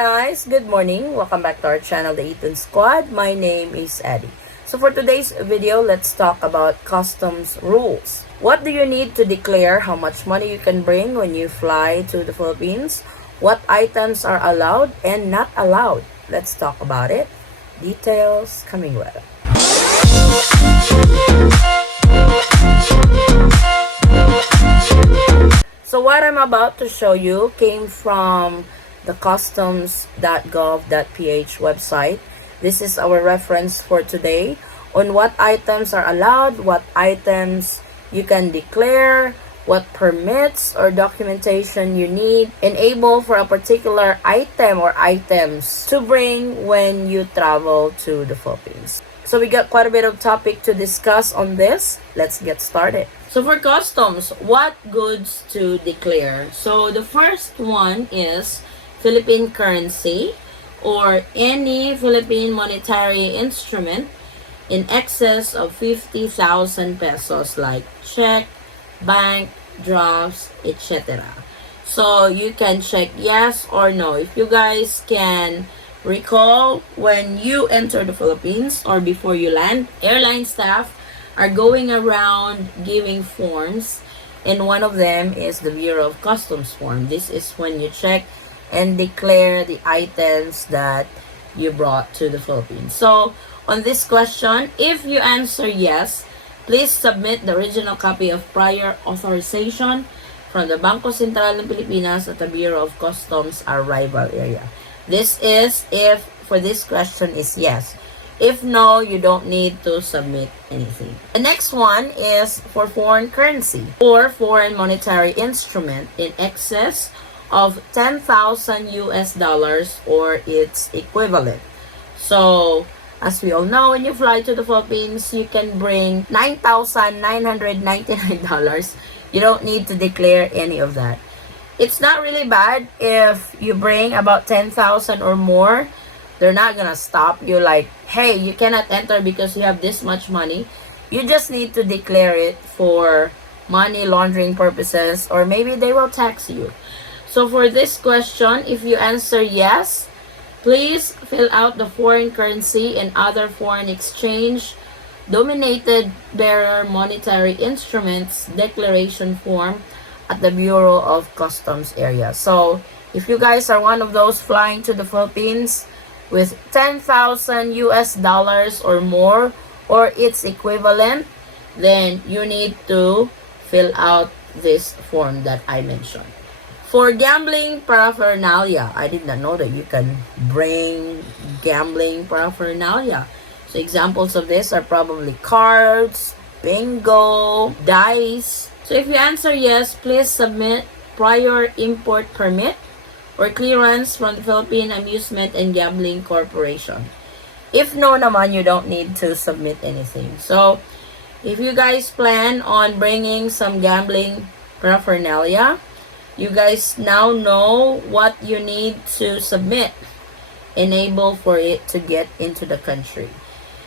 guys, good morning. Welcome back to our channel, the Eaton Squad. My name is Addie. So for today's video, let's talk about customs rules. What do you need to declare how much money you can bring when you fly to the Philippines? What items are allowed and not allowed? Let's talk about it. Details coming with it. So what I'm about to show you came from the customs.gov.ph website. This is our reference for today on what items are allowed, what items you can declare, what permits or documentation you need enable for a particular item or items to bring when you travel to the Philippines. So we got quite a bit of topic to discuss on this. Let's get started. So for customs, what goods to declare? So the first one is Philippine currency or any Philippine monetary instrument in excess of 50,000 pesos like check, bank, drafts, etc. So you can check yes or no. If you guys can recall, when you enter the Philippines or before you land, airline staff are going around giving forms, and one of them is the Bureau of Customs form. This is when you check and declare the items that you brought to the Philippines. So on this question, if you answer yes, please submit the original copy of prior authorization from the Bangko Sentral ng Pilipinas at the Bureau of Customs arrival area. This is if for this question is yes. If no, you don't need to submit anything. The next one is for foreign currency or foreign monetary instrument in excess of 10,000 US dollars or its equivalent. So, as we all know, when you fly to the Philippines, you can bring $9,999. You don't need to declare any of that. It's not really bad if you bring about 10,000 or more. They're not gonna stop you like, hey, you cannot enter because you have this much money. You just need to declare it for money laundering purposes, or maybe they will tax you. So for this question, if you answer yes, please fill out the foreign currency and other foreign exchange dominated bearer monetary instruments declaration form at the Bureau of Customs area. So if you guys are one of those flying to the Philippines with 10,000 US dollars or more or its equivalent, then you need to fill out this form that I mentioned. For gambling paraphernalia, I did not know that you can bring gambling paraphernalia. So examples of this are probably cards, bingo, dice. So if you answer yes, please submit prior import permit or clearance from the Philippine Amusement and Gambling Corporation. If no naman, you don't need to submit anything. So if you guys plan on bringing some gambling paraphernalia, you guys now know what you need to submit, enable for it to get into the country.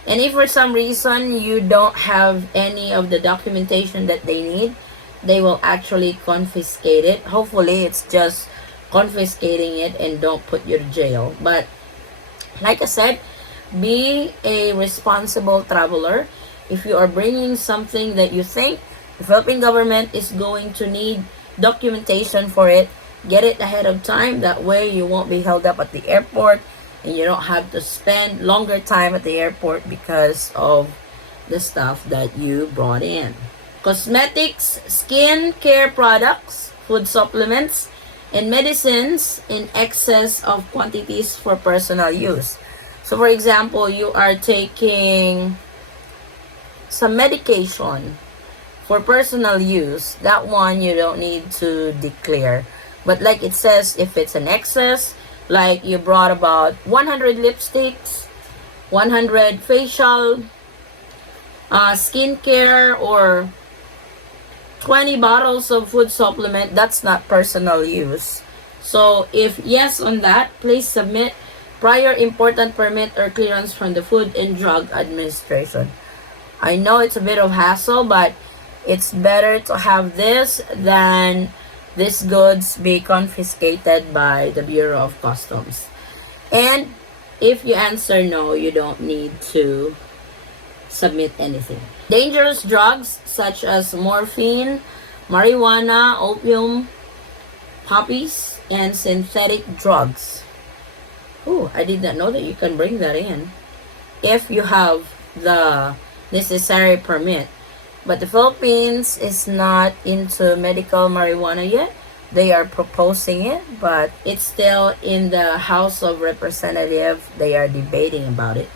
And if for some reason you don't have any of the documentation that they need, they will actually confiscate it. Hopefully it's just confiscating it and don't put you to jail. But like I said, be a responsible traveler. If you are bringing something that you think the Philippine government is going to need documentation for it, get it ahead of time. That way you won't be held up at the airport and you don't have to spend longer time at the airport because of the stuff that you brought in. Cosmetics, skin care products, food supplements, and medicines in excess of quantities for personal use. So for example, you are taking some medication for personal use. That one you don't need to declare. But like it says, if it's an excess, like you brought about 100 lipsticks, 100 facial, skincare, or 20 bottles of food supplement, that's not personal use. So if yes on that, please submit prior important permit or clearance from the Food and Drug Administration. I know it's a bit of hassle, but it's better to have this than these goods be confiscated by the Bureau of Customs. And if you answer no, you don't need to submit anything. Dangerous drugs such as morphine, marijuana, opium, poppies, and synthetic drugs. Oh, I did not know that you can bring that in if you have the necessary permit. But the Philippines is not into medical marijuana yet. They are proposing it, but it's still in the House of Representatives. They are debating about it.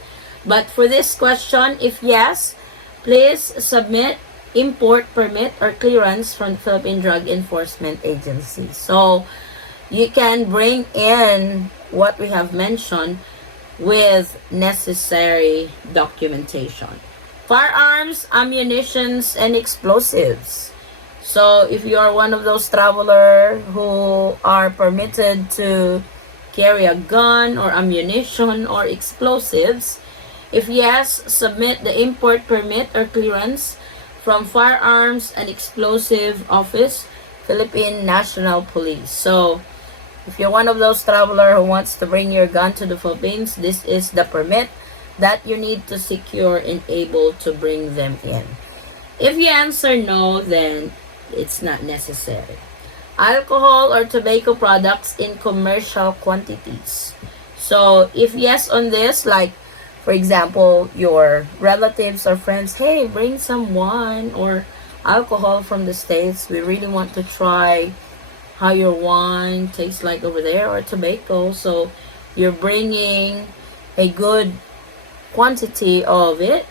But for this question, if yes, please submit import permit or clearance from the Philippine Drug Enforcement Agency. So you can bring in what we have mentioned with necessary documentation. Firearms, ammunitions, and explosives. So if you are one of those travelers who are permitted to carry a gun or ammunition or explosives, if yes, submit the import permit or clearance from Firearms and Explosive Office, Philippine National Police. So if you're one of those travelers who wants to bring your gun to the Philippines, this is the permit that you need to secure and able to bring them in. If you answer no, then it's not necessary. Alcohol or tobacco products in commercial quantities. So if yes on this, like for example, your relatives or friends, hey, bring some wine or alcohol from the States. We really want to try how your wine tastes like over there, or tobacco. So you're bringing a good quantity of it,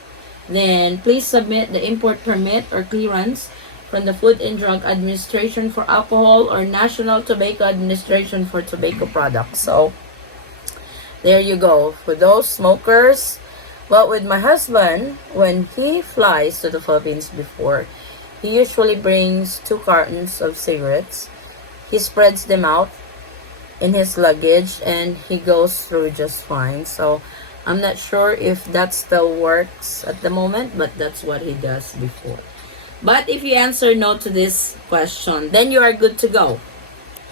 then please submit the import permit or clearance from the Food and Drug Administration for alcohol or National Tobacco Administration for tobacco products. So there you go. For those smokers, but with my husband, when he flies to the Philippines before, he usually brings 2 cartons of cigarettes. He spreads them out in his luggage and he goes through just fine. So I'm not sure if that still works at the moment, but that's what he does before. But if you answer no to this question, then you are good to go.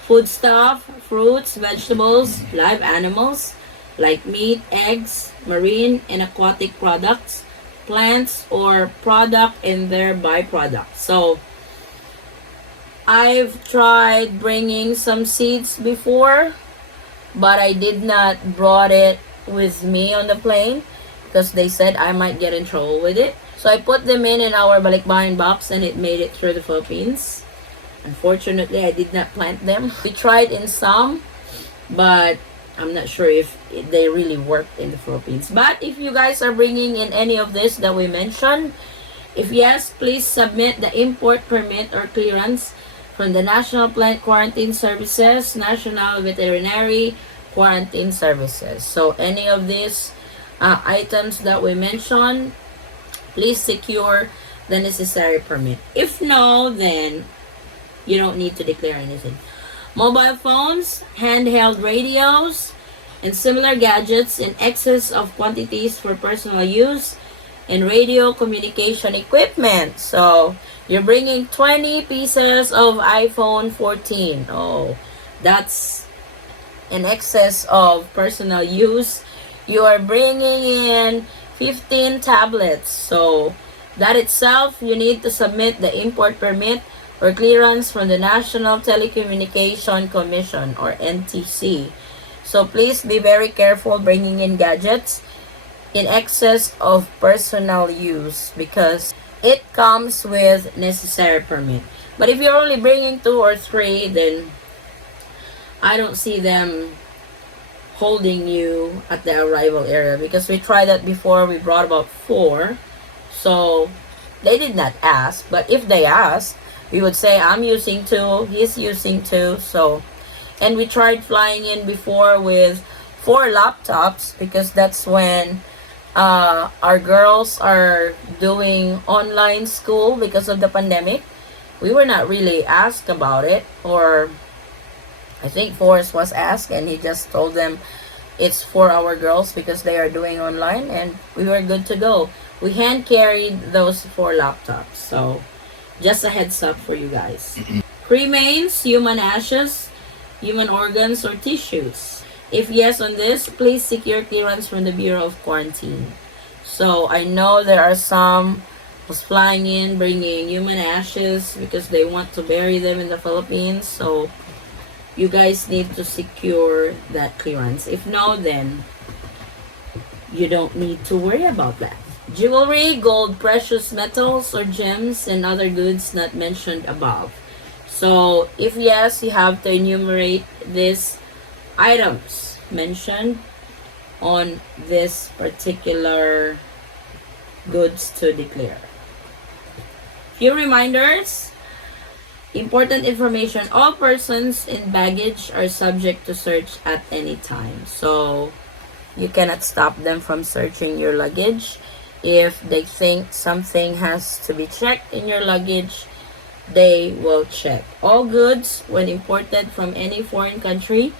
Foodstuff, fruits, vegetables, live animals like meat, eggs, marine and aquatic products, plants or product and their byproducts. So I've tried bringing some seeds before, but I did not brought it with me on the plane because they said I might get in trouble with it. So I put them in our balikbayan box and it made it through the Philippines. Unfortunately, I did not plant them. We tried in some, but I'm not sure if they really worked in the Philippines. But if you guys are bringing in any of this that we mentioned, if yes, please submit the import permit or clearance from the National Plant Quarantine Services, National Veterinary Quarantine Services. So any of these items that we mentioned, please secure the necessary permit. If no, then you don't need to declare anything. Mobile phones, handheld radios, and similar gadgets in excess of quantities for personal use, and radio communication equipment. So you're bringing 20 pieces of iPhone 14. Oh, that's in excess of personal use. You are bringing in 15 tablets. So that itself, you need to submit the import permit or clearance from the National Telecommunication Commission or NTC. So please be very careful bringing in gadgets in excess of personal use because it comes with necessary permit. But if you're only bringing 2 or 3, then I don't see them holding you at the arrival area because we tried that before. We brought about 4. So they did not ask, but if they ask, we would say I'm using 2, he's using 2. So, and we tried flying in before with 4 laptops because that's when our girls are doing online school because of the pandemic. We were not really asked about it, or I think Forrest was asked and he just told them it's for our girls because they are doing online, and we were good to go. We hand carried those 4 laptops. So just a heads up for you guys. Cremains, human ashes, human organs, or tissues? If yes on this, please secure clearance from the Bureau of Quarantine. So I know there are some who's flying in bringing human ashes because they want to bury them in the Philippines. So you guys need to secure that clearance. If no, then you don't need to worry about that. Jewelry, gold, precious metals, or gems, and other goods not mentioned above. So, if yes, you have to enumerate these items mentioned on this particular goods to declare. Few reminders. Important information. All persons in baggage are subject to search at any time. So, you cannot stop them from searching your luggage. If they think something has to be checked in your luggage, they will check. All goods, when imported from any foreign country,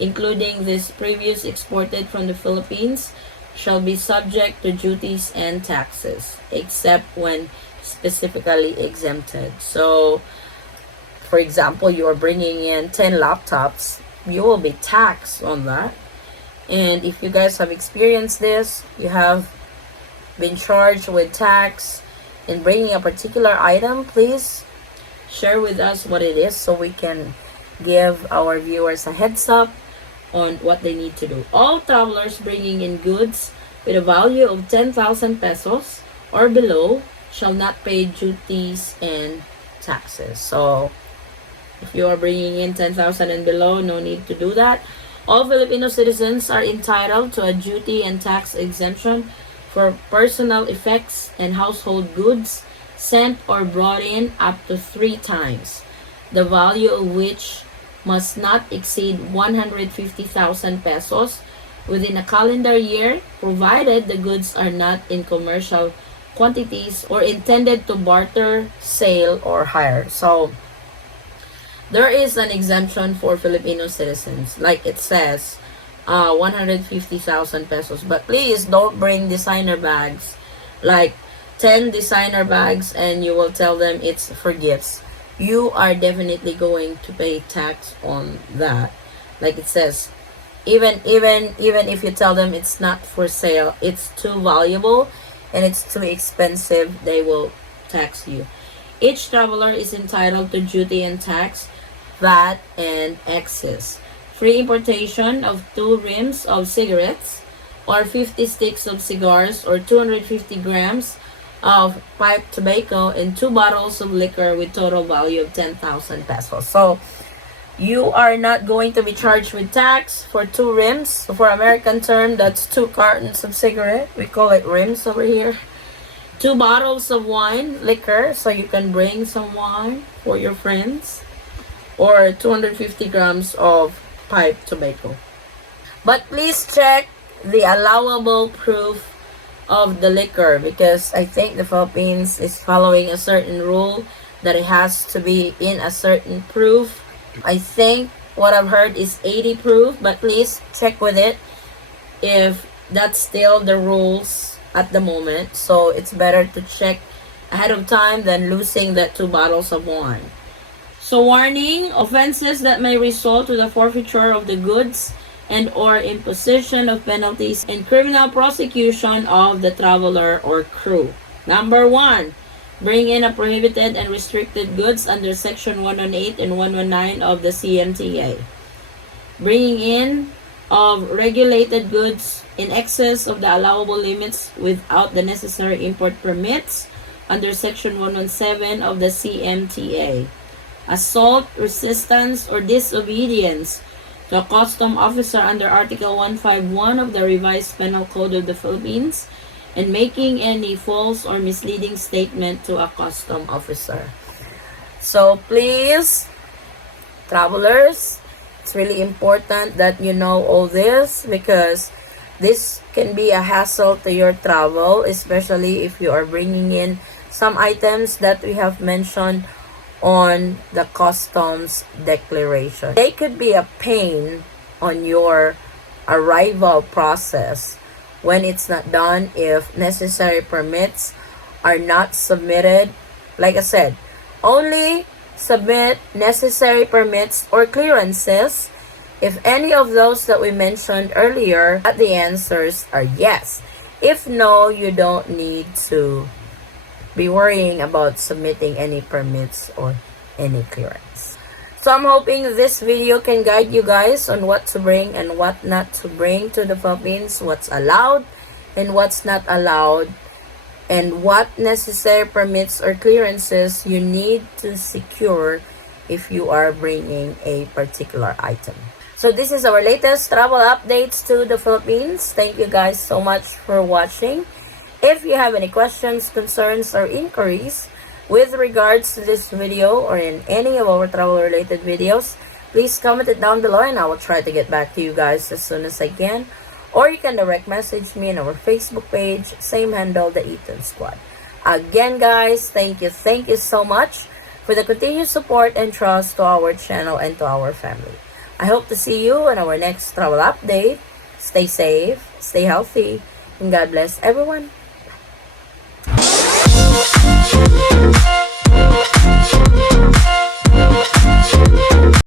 including this previous exported from the Philippines, shall be subject to duties and taxes, except when specifically exempted. So, for example, you are bringing in 10 laptops, you will be taxed on that. And if you guys have experienced this, you have been charged with tax in bringing a particular item, please share with us what it is so we can give our viewers a heads up on what they need to do. All travelers bringing in goods with a value of 10,000 pesos or below shall not pay duties and taxes. So if you are bringing in 10,000 and below, no need to do that. All Filipino citizens are entitled to a duty and tax exemption for personal effects and household goods sent or brought in up to 3 times, the value of which must not exceed 150,000 pesos within a calendar year, provided the goods are not in commercial quantities or intended to barter, sale, or hire. So, there is an exemption for Filipino citizens. Like it says, 150,000 pesos. But please don't bring designer bags. Like 10 designer bags and you will tell them it's for gifts. You are definitely going to pay tax on that. Like it says, even if you tell them it's not for sale, it's too valuable and it's too expensive, they will tax you. Each traveler is entitled to duty and tax, VAT, and excess. Free importation of 2 rims of cigarettes or 50 sticks of cigars or 250 grams of pipe tobacco and 2 bottles of liquor with total value of 10,000 pesos. So, you are not going to be charged with tax for 2 rims. For American term, that's 2 cartons of cigarette. We call it rims over here. 2 bottles of wine, liquor, so you can bring some wine for your friends. Or 250 grams of pipe tobacco. But please check the allowable proof of the liquor, because I think the Philippines is following a certain rule that it has to be in a certain proof. I think what I've heard is 80 proof, but please check with it if that's still the rules at the moment. So it's better to check ahead of time than losing that 2 bottles of wine. So warning, offenses that may result to the forfeiture of the goods and or imposition of penalties and criminal prosecution of the traveler or crew. Number 1, bring in a prohibited and restricted goods under Section 118 and 119 of the CMTA. Bringing in of regulated goods in excess of the allowable limits without the necessary import permits under Section 117 of the CMTA. Assault, resistance, or disobedience to a custom officer under Article 151 of the Revised Penal Code of the Philippines, and making any false or misleading statement to a custom officer. So please, travelers, it's really important that you know all this, because this can be a hassle to your travel, especially if you are bringing in some items that we have mentioned on the customs declaration. They could be a pain on your arrival process when it's not done, if necessary permits are not submitted. Like I said, only submit necessary permits or clearances? If any of those that we mentioned earlier, the answers are yes. If no, you don't need to be worrying about submitting any permits or any clearance. So I'm hoping this video can guide you guys on what to bring and what not to bring to the Philippines, what's allowed and what's not allowed, and what necessary permits or clearances you need to secure if you are bringing a particular item. So this is our latest travel updates to the Philippines. Thank you guys so much for watching. If you have any questions, concerns, or inquiries with regards to this video or in any of our travel related videos, please comment it down below and I will try to get back to you guys as soon as I can. Or you can direct message me on our Facebook page, same handle, the Eaton Squad. Again guys, thank you so much for the continued support and trust to our channel and to our family. I hope to see you in our next travel update. Stay safe, stay healthy, and God bless everyone.